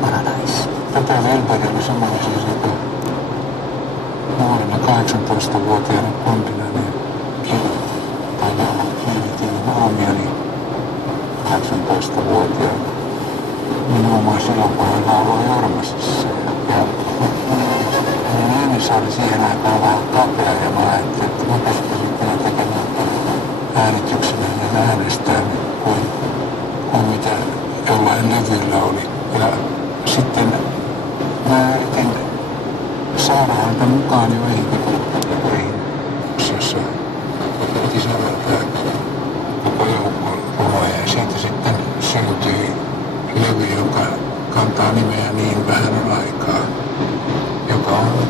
Paradise. Tätä Velberg oli semmoinen siis, että nuorena 18-vuotiaana kondina niin kiinnitin huomioni 18-vuotiaana nimenomaan silloin, kun hän lauloi Jormasissa. Ja hänen äänensä oli siihen aikaan vähän kapea ja mä ajattelin, että mä pystyisin kyllä tekemään äänityksen hänen äänestään kuin mitä jollain levyllä oli. Ja sitten mä yritin saada häntä mukaan joihin, jossa piti säveltää koko joukko runoja. Ja siitä sitten syntyi levy, joka kantaa nimeä Niin vähän on aikaa, joka on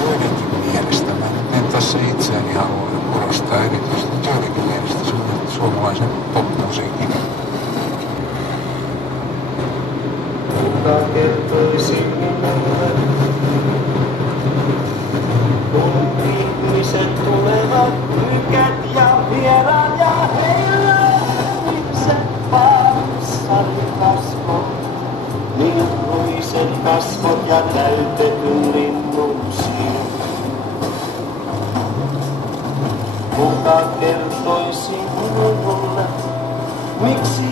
joidenkin mielestä, mä en tässä itseäni halua korostaa erityisesti, joidenkin mielestä suomalaisen popmusiikin. Kuka kertoisi minulle, kun ihmiset tulevat tykät ja vieraat ja heillä ihmiset pansarikasvot, niin ruiset kasvot ja täytetyn linnun silmät. Kuka kertoisi minulle, miksi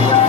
Yeah.